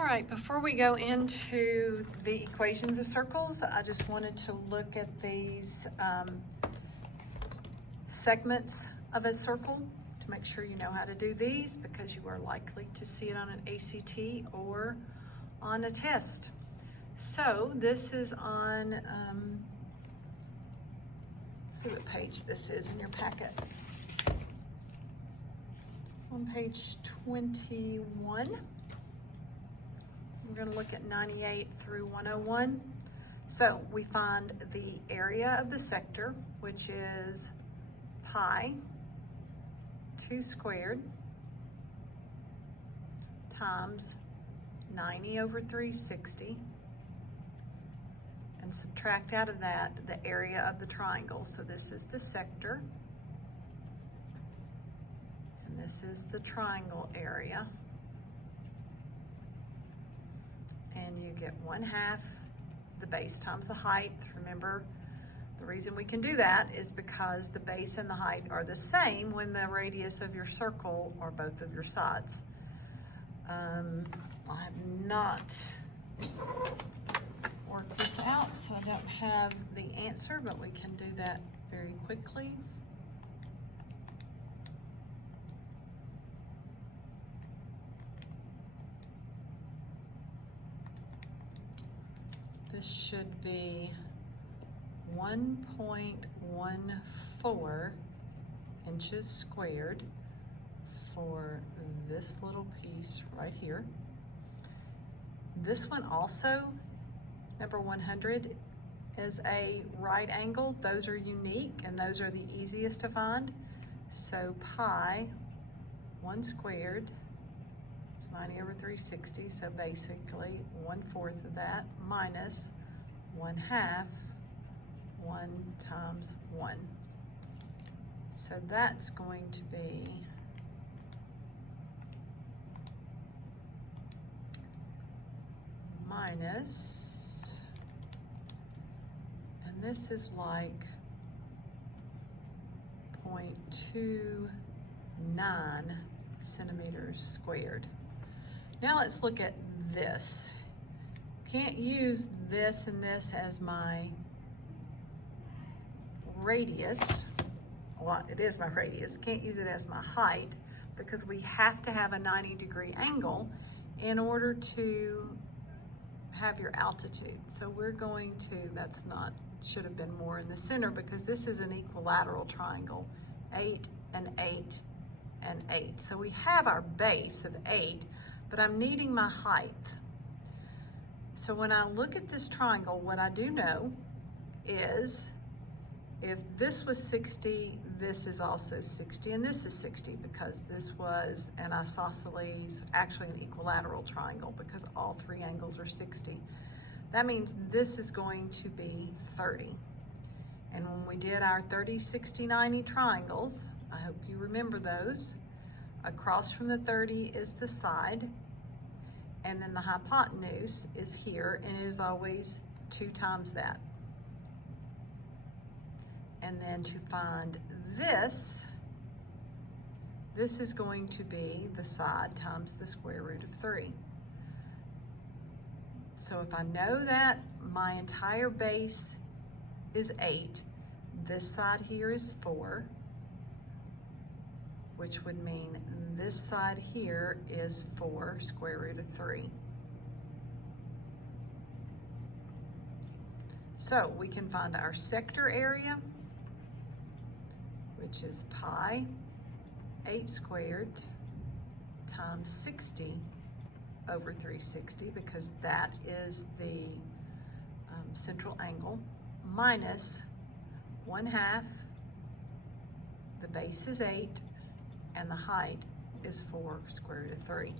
All right, before we go into the equations of circles, I just wanted to look at these segments of a circle to make sure you know how to do these, because you are likely to see it on an ACT or on a test. So this is on, let's see what page this is in your packet. On page 21. We're going to look at 98 through 101. So we find the area of the sector, which is pi 2 squared times 90 over 360, and subtract out of that the area of the triangle. So this is the sector, and this is the triangle area. And you get 1/2 the base times the height. Remember, the reason we can do that is because the base and the height are the same when the radius of your circle are both of your sides. I have not worked this out, so I don't have the answer, but we can do that very quickly. This should be 1.14 inches squared for this little piece right here. This one also, number 100, is a right angle. Those are unique and those are the easiest to find. So pi 1 squared is 90 over 360, so basically 1/4 of that minus 1/2 1 times 1. So that's going to be minus, and this is like 0.29 centimeters squared. Now let's look at this. Can't use this and this as my radius. Well, it is my radius. Can't use it as my height because we have to have a 90-degree angle in order to have your altitude. So we're going to, that's not, should have been more in the center because this is an equilateral triangle, 8 and 8 and 8. So we have our base of 8, but I'm needing my height. So when I look at this triangle, what I do know is if this was 60, this is also 60, and this is 60 because this was an isosceles, actually an equilateral triangle because all 3 angles are 60. That means this is going to be 30. And when we did our 30, 60, 90 triangles, I hope you remember those, across from the 30 is the side, and then the hypotenuse is here, and it is always 2 times that. And then to find this is going to be the side times the square root of 3. So if I know that my entire base is 8, this side here is 4, which would mean this side here is 4 square root of 3. So we can find our sector area, which is pi 8 squared times 60 over 360, because that is the central angle, minus 1/2, the base is 8, and the height is 4 square root of 3.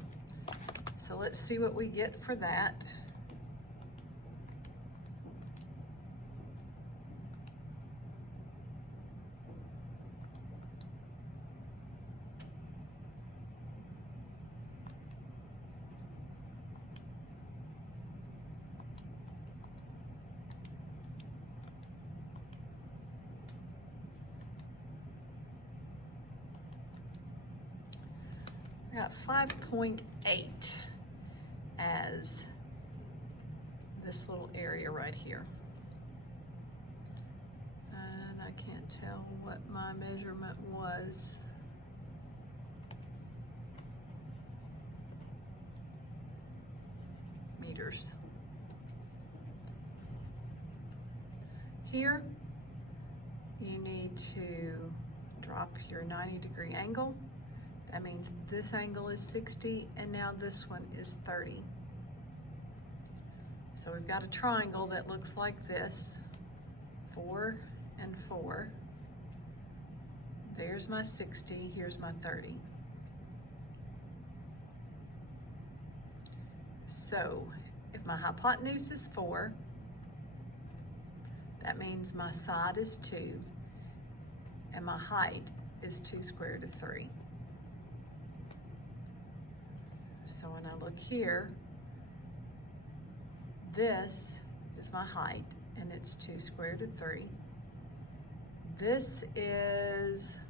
So let's see what we get for that. I got 5.8, as this little area right here. And I can't tell what my measurement was. Meters. Here, you need to drop your 90-degree angle. That means this angle is 60 and now this one is 30. So we've got a triangle that looks like this, 4 and 4. There's my 60, here's my 30. So if my hypotenuse is 4, that means my side is 2 and my height is 2 square root of 3. So when I look here, this is my height and it's 2 square root of 3. This is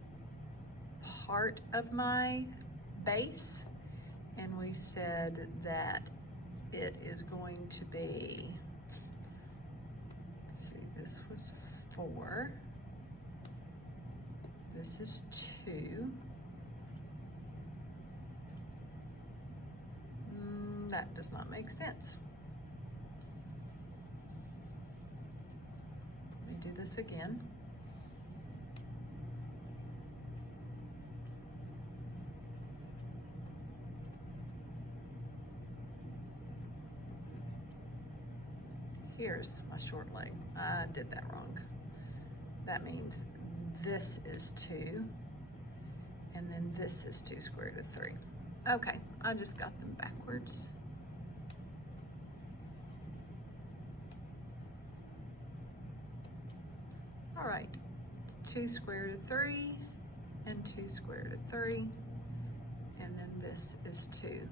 part of my base, and we said that it is going to be, let's see, this was 4, this is 2, that does not make sense. Let me do this again. Here's my short leg. I did that wrong. That means this is 2, and then this is 2 square root of 3. Okay, I just got them backwards. All right, 2 square root of 3 and 2 square root of 3, and then this is 2.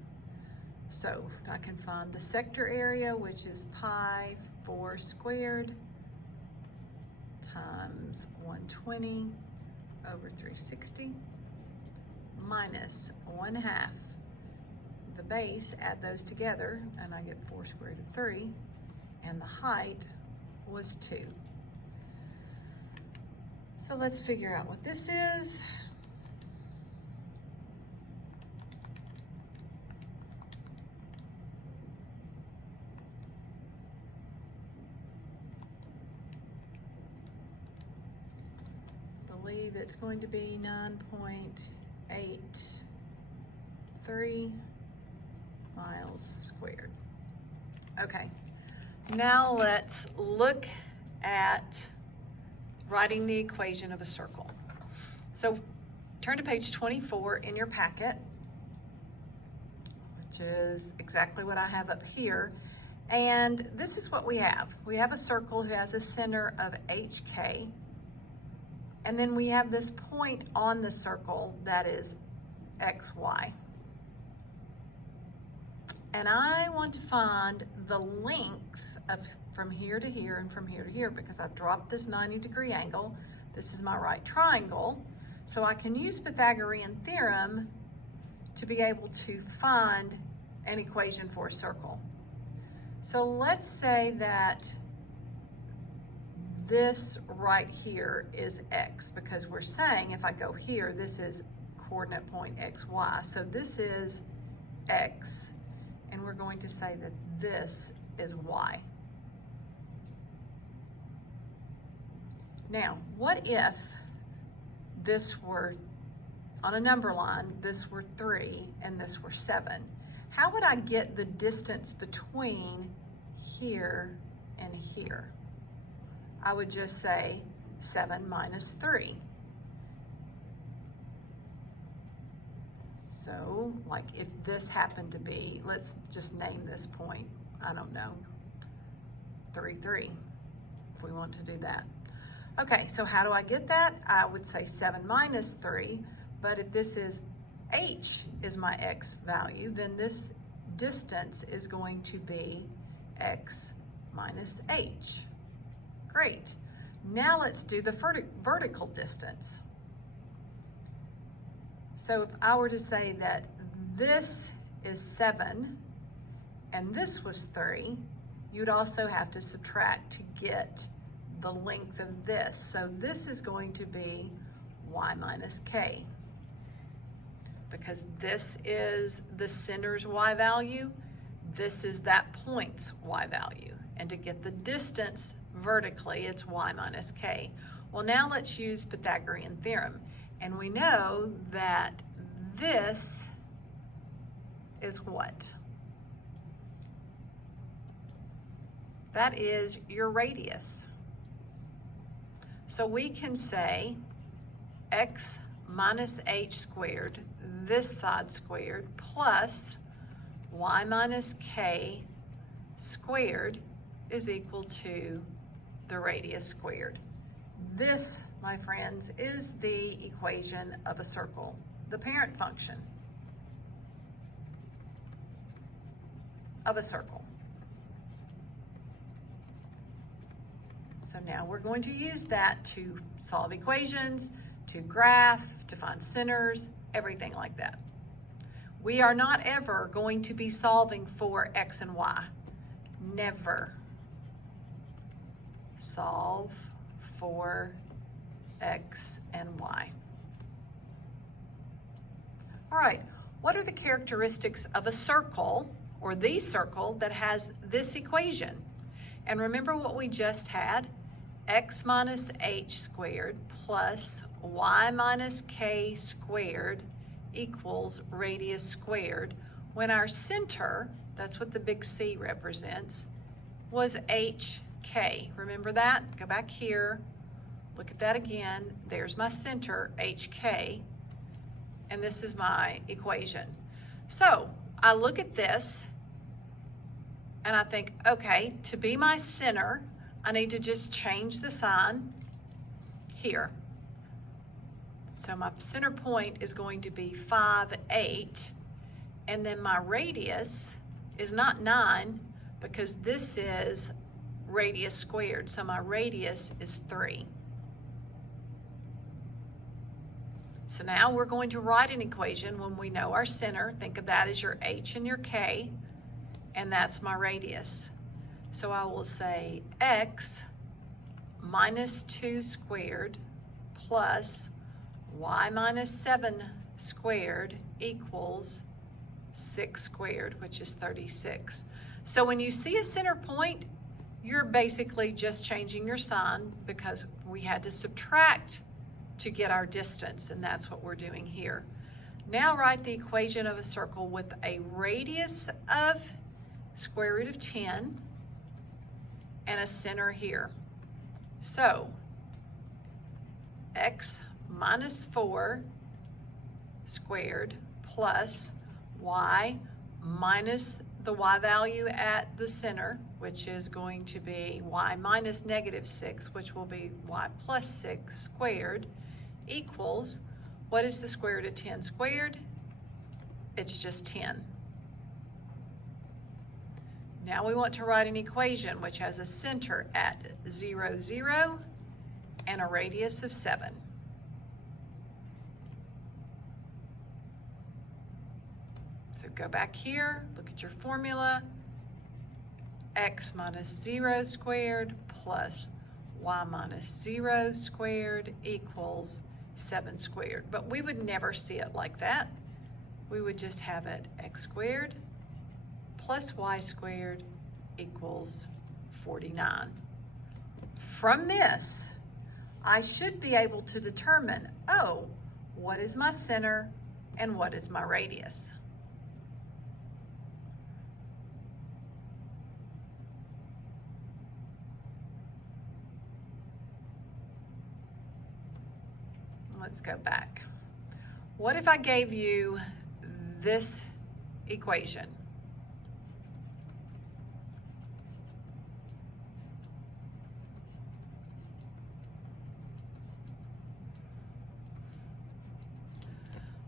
So I can find the sector area, which is pi 4 squared times 120 over 360 minus 1/2 the base, add those together, and I get 4 square root of 3, and the height was 2. So let's figure out what this is. I believe it's going to be 9.83 miles squared. Okay, now let's look at writing the equation of a circle. So turn to page 24 in your packet, which is exactly what I have up here. And this is what we have. We have a circle who has a center of HK. And then we have this point on the circle that is XY. And I want to find the length of from here to here and from here to here, because I've dropped this 90-degree angle. This is my right triangle. So I can use Pythagorean theorem to be able to find an equation for a circle. So let's say that this right here is X, because we're saying if I go here, this is coordinate point XY. So this is X, and we're going to say that this is Y. Now, what if this were on a number line, this were 3 and this were 7? How would I get the distance between here and here? I would just say 7 minus 3. So, like if this happened to be, let's just name this point, I don't know, 3, 3, if we want to do that. Okay, so how do I get that? I would say 7 minus 3, but if this is h is my x value, then this distance is going to be x minus h. Great. Now let's do the vertical distance. So if I were to say that this is 7 and this was 3, you'd also have to subtract to get the length of this. So this is going to be y minus k. Because this is the center's y value, this is that point's y value. And to get the distance vertically, it's y minus k. Well, now let's use Pythagorean theorem. And we know that this is what? That is your radius. So we can say x minus h squared, this side squared, plus y minus k squared is equal to the radius squared. This, my friends, is the equation of a circle, the parent function of a circle. So now we're going to use that to solve equations, to graph, to find centers, everything like that. We are not ever going to be solving for x and y. Never solve for x and y. All right, what are the characteristics of a circle, or the circle that has this equation? And remember what we just had? X minus h squared plus y minus k squared equals radius squared, when our center, that's what the big C represents, was hk. Remember that? Go back here, look at that again. There's my center, hk, and this is my equation. So I look at this and I think, okay, to be my center, I need to just change the sign here. So my center point is going to be 5, 8, and then my radius is not 9 because this is radius squared, so my radius is 3. So now we're going to write an equation when we know our center. Think of that as your h and your k, and that's my radius. So I will say x minus 2 squared plus y minus 7 squared equals 6 squared, which is 36. So when you see a center point, you're basically just changing your sign because we had to subtract to get our distance, and that's what we're doing here. Now write the equation of a circle with a radius of square root of 10 and a center here. So x minus 4 squared plus y minus the y value at the center, which is going to be y minus negative 6, which will be y plus 6 squared, equals, what is the square root of 10 squared? It's just 10. Now we want to write an equation which has a center at 0, 0 and a radius of 7. So go back here, look at your formula. X minus 0 squared plus y minus 0 squared equals 7 squared. But we would never see it like that. We would just have it x squared plus y squared equals 49. From this, I should be able to determine, oh, what is my center and what is my radius? Let's go back. What if I gave you this equation?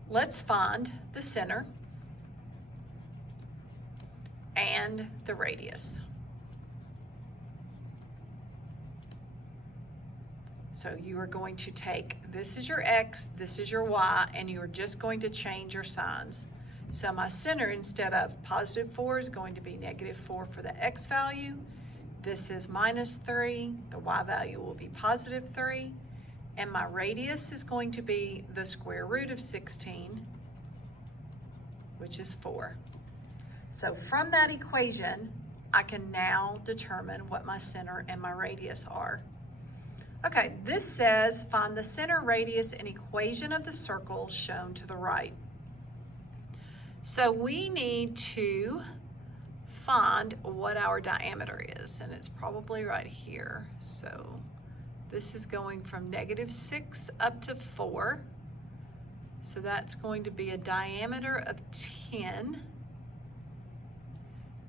Let's find the center and the radius. So you are going to take, this is your x, this is your y, and you are just going to change your signs. So my center, instead of +4, is going to be -4 for the x value. This is -3, the y value will be +3, and my radius is going to be the square root of 16, which is 4. So from that equation, I can now determine what my center and my radius are. Okay, this says find the center, radius, and equation of the circle shown to the right. So we need to find what our diameter is, and it's probably right here. So this is going from -6 up to 4. So that's going to be a diameter of 10.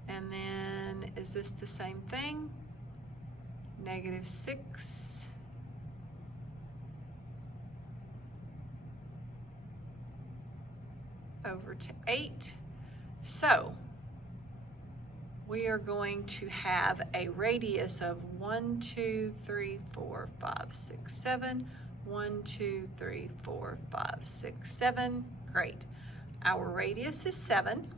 And then, is this the same thing? -6 over to 8. So we are going to have a radius of 1, 2, 3, 4, 5, 6, 7. 1, 2, 3, 4, 5, 6, 7. Great. Our radius is 7.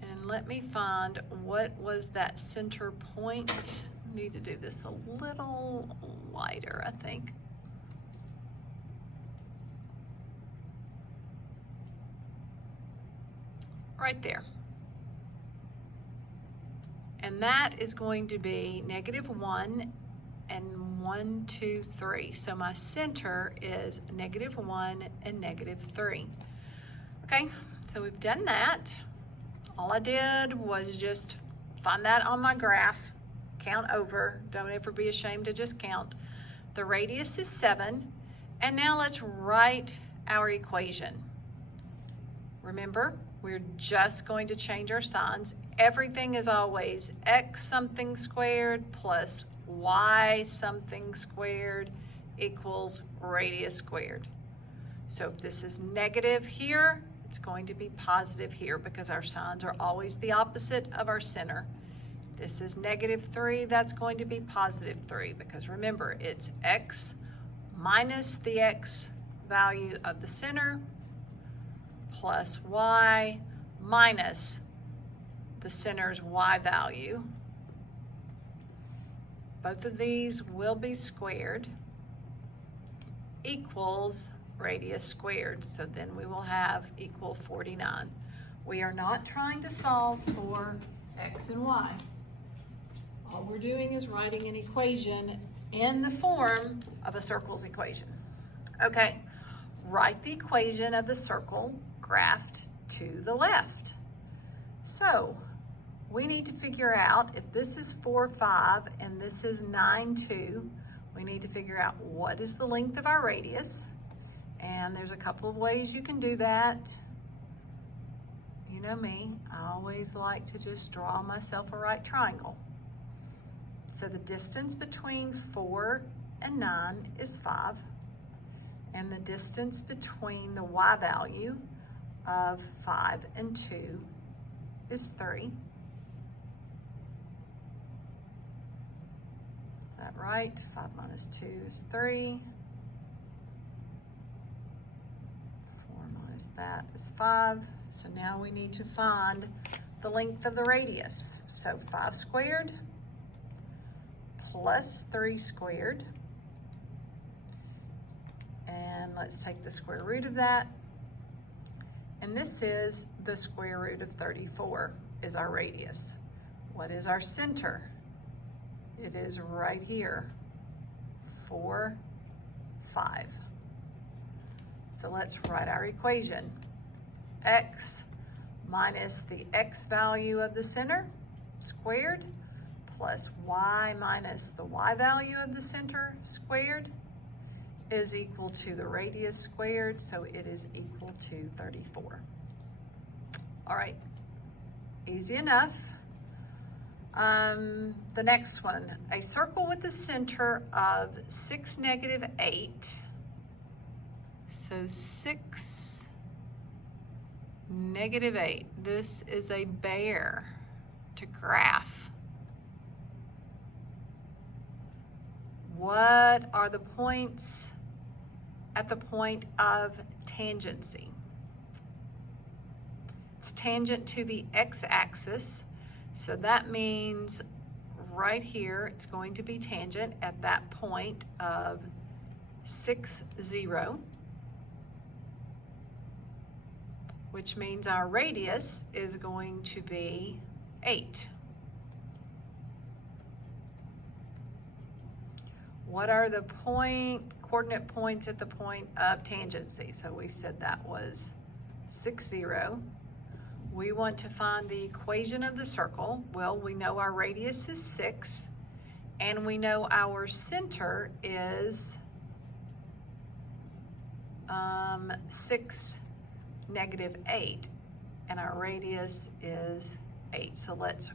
And let me find what was that center point. I need to do this a little wider, I think. Right there. And that is going to be -1 and 1, 2, 3. So my center is -1 and -3. Okay, so we've done that. All I did was just find that on my graph, count over. Don't ever be ashamed to just count. The radius is 7. And now let's write our equation. Remember, we're just going to change our signs. Everything is always x something squared plus y something squared equals radius squared. So if this is negative here, it's going to be positive here because our signs are always the opposite of our center. If this is -3, that's going to be +3 because remember, it's x minus the x value of the center plus y minus the center's y value. Both of these will be squared equals radius squared. So then we will have equal 49. We are not trying to solve for x and y. All we're doing is writing an equation in the form of a circle's equation. Okay, write the equation of the circle graphed to the left. So we need to figure out if this is 4, 5 and this is 9, 2, we need to figure out what is the length of our radius. And there's a couple of ways you can do that. You know me, I always like to just draw myself a right triangle. So the distance between 4 and 9 is 5. And the distance between the y value of 5 and 2 is 3. Is that right? 5 minus 2 is 3. 4 minus that is 5. So now we need to find the length of the radius. So 5 squared plus 3 squared. And let's take the square root of that. And this is the square root of 34 is our radius. What is our center? It is right here, 4, 5. So let's write our equation. X minus the x value of the center squared plus y minus the y value of the center squared is equal to the radius squared, so it is equal to 34. All right, easy enough. The next one, a circle with the center of 6, -8. So 6, -8. This is a bear to graph. What are the points at the point of tangency. It's tangent to the x-axis, so that means right here it's going to be tangent at that point of 6, 0, which means our radius is going to be 8. What are the coordinate points at the point of tangency? So we said that was 6, 0. We want to find the equation of the circle. Well, we know our radius is 6, and we know our center is 6, -8, and our radius is 8. So let's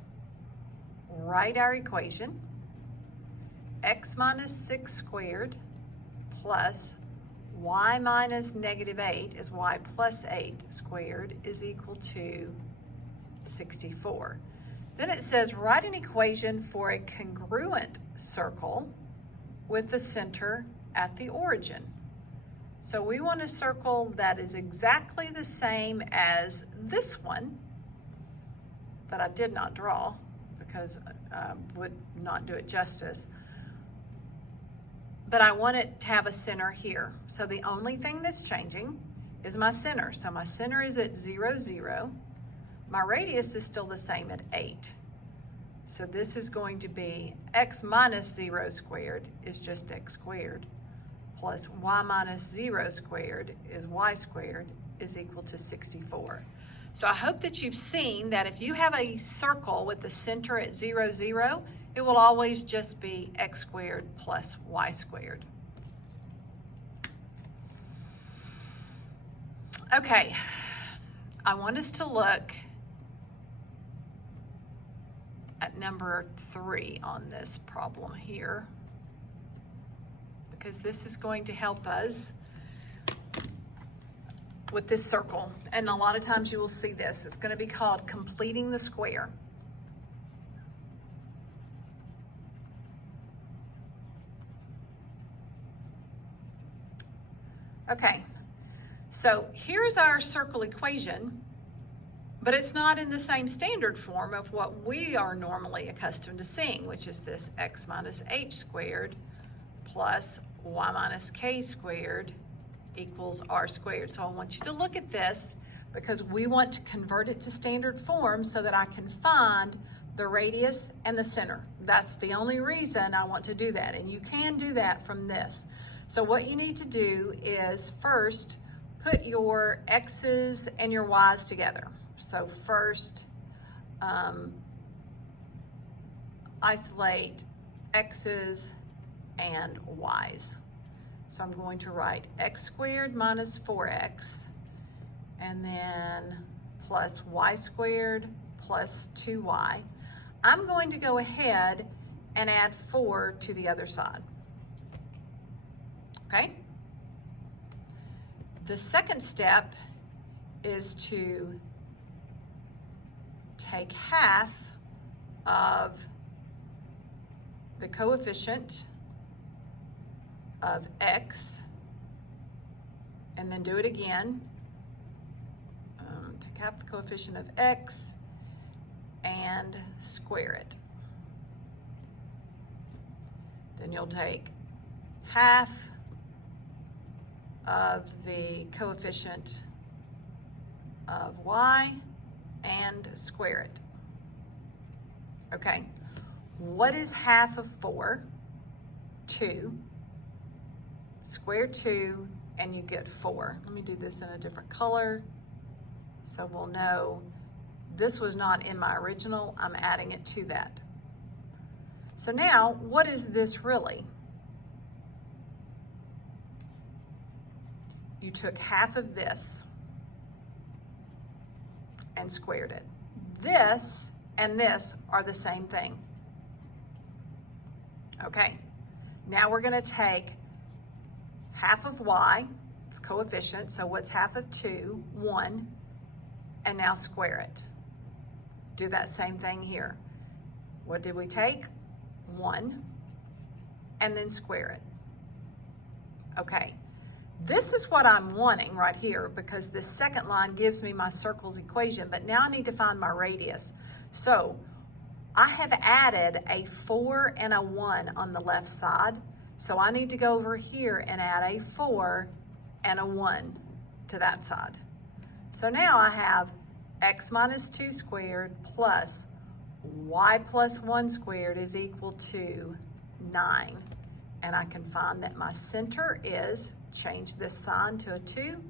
write our equation. X minus 6 squared plus y minus -8 is y plus 8 squared is equal to 64. Then it says write an equation for a congruent circle with the center at the origin. So we want a circle that is exactly the same as this one that I did not draw because I would not do it justice. But I want it to have a center here. So the only thing that's changing is my center. So my center is at 0, 0. My radius is still the same at 8. So this is going to be x minus 0 squared is just x squared, plus y minus 0 squared is y squared is equal to 64. So I hope that you've seen that if you have a circle with the center at 0, 0, it will always just be x squared plus y squared. Okay, I want us to look at number 3 on this problem here, because this is going to help us with this circle. And a lot of times you will see this. It's going to be called completing the square. Okay, so here's our circle equation, but it's not in the same standard form of what we are normally accustomed to seeing, which is this x minus h squared plus y minus k squared equals r squared. So I want you to look at this because we want to convert it to standard form so that I can find the radius and the center. That's the only reason I want to do that, and you can do that from this. So what you need to do is first put your x's and your y's together. So first isolate x's and y's. So I'm going to write x squared minus 4x and then plus y squared plus 2y. I'm going to go ahead and add 4 to the other side. Okay? The second step is to take half of the coefficient of x and then do it again. Take half the coefficient of x and square it. Then you'll take half of the coefficient of y and square it. Okay, what is half of 4? 2. Square 2 and you get 4. Let me do this in a different color so we'll know this was not in my original. I'm adding it to that. So now, what is this really? You took half of this and squared it. This and this are the same thing. Okay, now we're going to take half of y, it's coefficient, so what's half of 2? 1, and now square it. Do that same thing here. What did we take? 1, and then square it. Okay, This is what I'm wanting right here because this second line gives me my circle's equation, but now I need to find my radius. So I have added a 4 and a 1 on the left side. So I need to go over here and add a 4 and a 1 to that side. So now I have x minus 2 squared plus y plus 1 squared is equal to 9. And I can find that my center is, change this sign to a 2,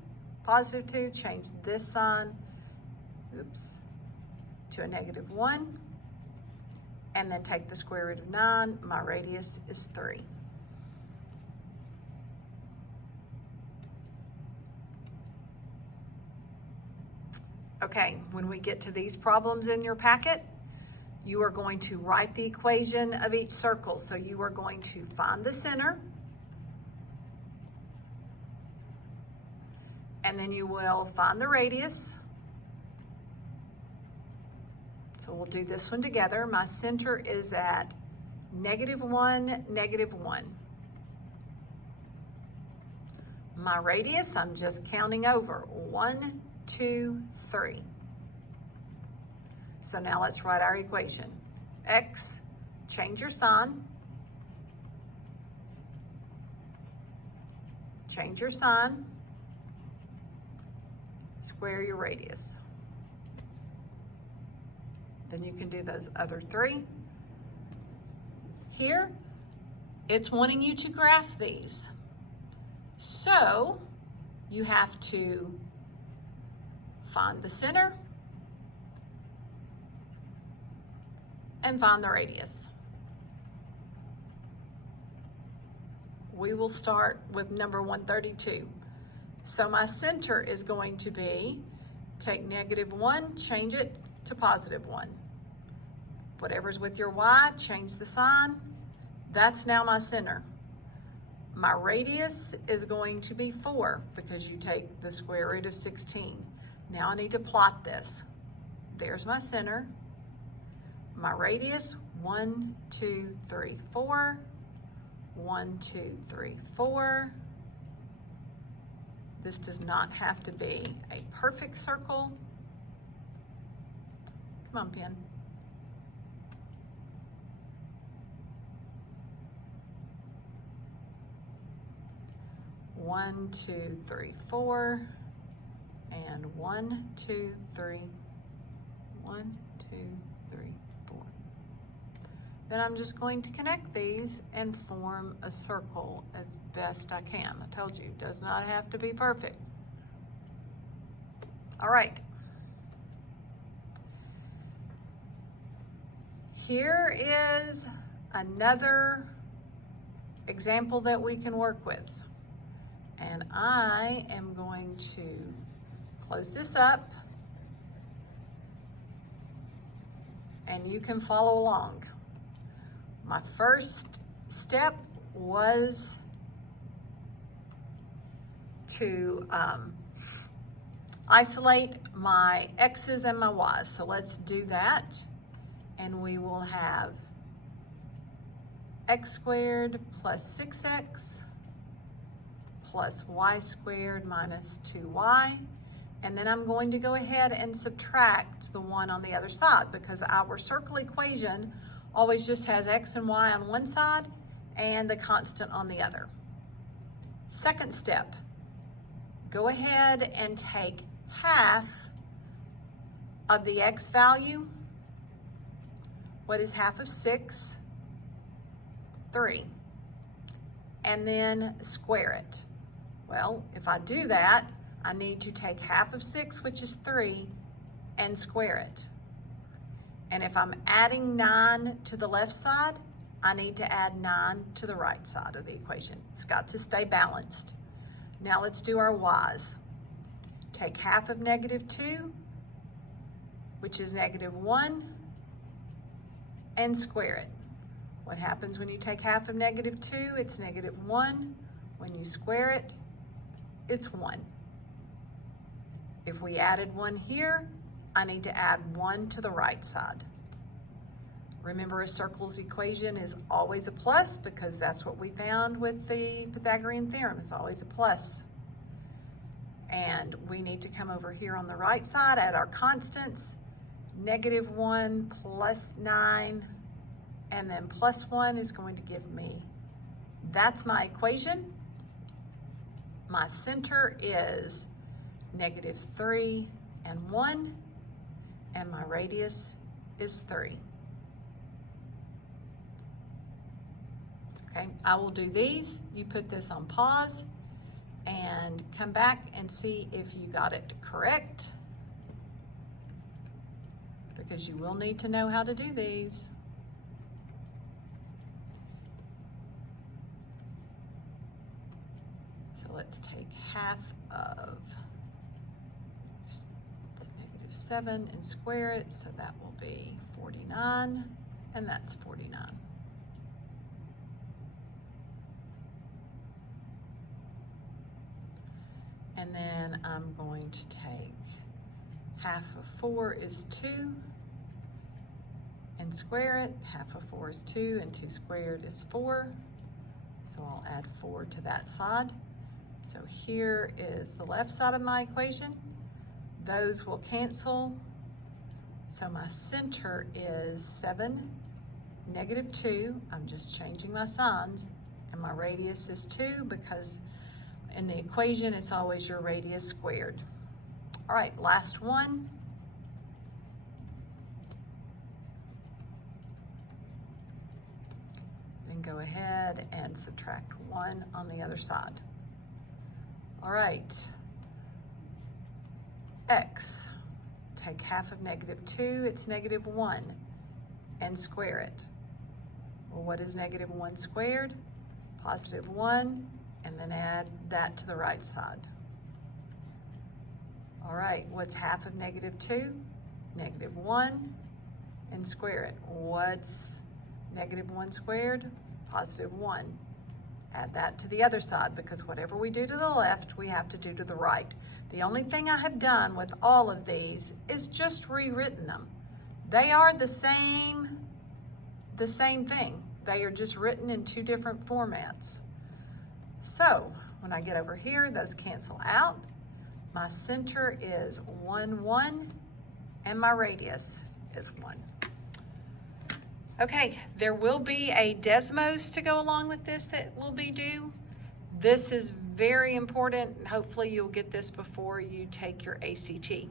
positive 2, change this sign, to a negative 1, and then take the square root of 9. My radius is 3. Okay, when we get to these problems in your packet, you are going to write the equation of each circle. So you are going to find the center, and then you will find the radius. So we'll do this one together. My center is at -1, -1. My radius, I'm just counting over, 1, 2, 3. So now let's write our equation. X, change your sign. Change your sign. Square your radius. Then you can do those other 3. Here, it's wanting you to graph these. So you have to find the center and find the radius. We will start with number 132. So my center is going to be, take -1, change it to +1. Whatever's with your y, change the sign. That's now my center. My radius is going to be 4 because you take the square root of 16. Now I need to plot this. There's my center. My radius, 1, 2, 3, 4. 1, 2, 3, 4. This does not have to be a perfect circle. Come on, pen. One, 2, 3, 4, and 1, 2, 3, 1, 2, 3, 4. Then I'm just going to connect these and form a circle as best I can. I told you, it does not have to be perfect. All right. Here is another example that we can work with. And I am going to close this up and you can follow along. My first step was to isolate my x's and my y's. So let's do that. And we will have x squared plus 6x plus y squared minus 2y. And then I'm going to go ahead and subtract the 1 on the other side because our circle equation always just has x and y on one side and the constant on the other. Second step, go ahead and take half of the x value. What is half of 6? 3. And then square it. Well, if I do that, I need to take half of 6, which is 3, and square it. And if I'm adding 9 to the left side, I need to add 9 to the right side of the equation. It's got to stay balanced. Now let's do our y's. Take half of -2, which is -1, and square it. What happens when you take half of -2? It's -1. When you square it, it's 1. If we added 1 here, I need to add 1 to the right side. Remember, a circle's equation is always a plus because that's what we found with the Pythagorean theorem. It's always a plus. And we need to come over here on the right side at our constants, -1 plus 9, and then plus 1 is going to give me, that's my equation. My center is -3 and 1, and my radius is 3. Okay, I will do these. You put this on pause and come back and see if you got it correct, because you will need to know how to do these. So let's take half of -7 and square it, so that will be 49, and that's 49. And then I'm going to take half of 4 is 2 and square it. Half of 4 is 2 and 2 squared is 4. So I'll add 4 to that side. So here is the left side of my equation. Those will cancel. So my center is 7, -2. I'm just changing my signs. And my radius is 2 because in the equation, it's always your radius squared. All right, last one. Then go ahead and subtract 1 on the other side. All right, x, take half of -2, it's -1, and square it. Well, what is -1 squared? +1. And then add that to the right side. All right, what's half of -2? -1, and square it. What's -1 squared? +1. Add that to the other side, because whatever we do to the left, we have to do to the right. The only thing I have done with all of these is just rewritten them. They are the same thing. They are just written in 2 different formats. So when I get over here, those cancel out. My center is 1, 1, and my radius is 1. Okay, there will be a Desmos to go along with this that will be due. This is very important. Hopefully you'll get this before you take your ACT.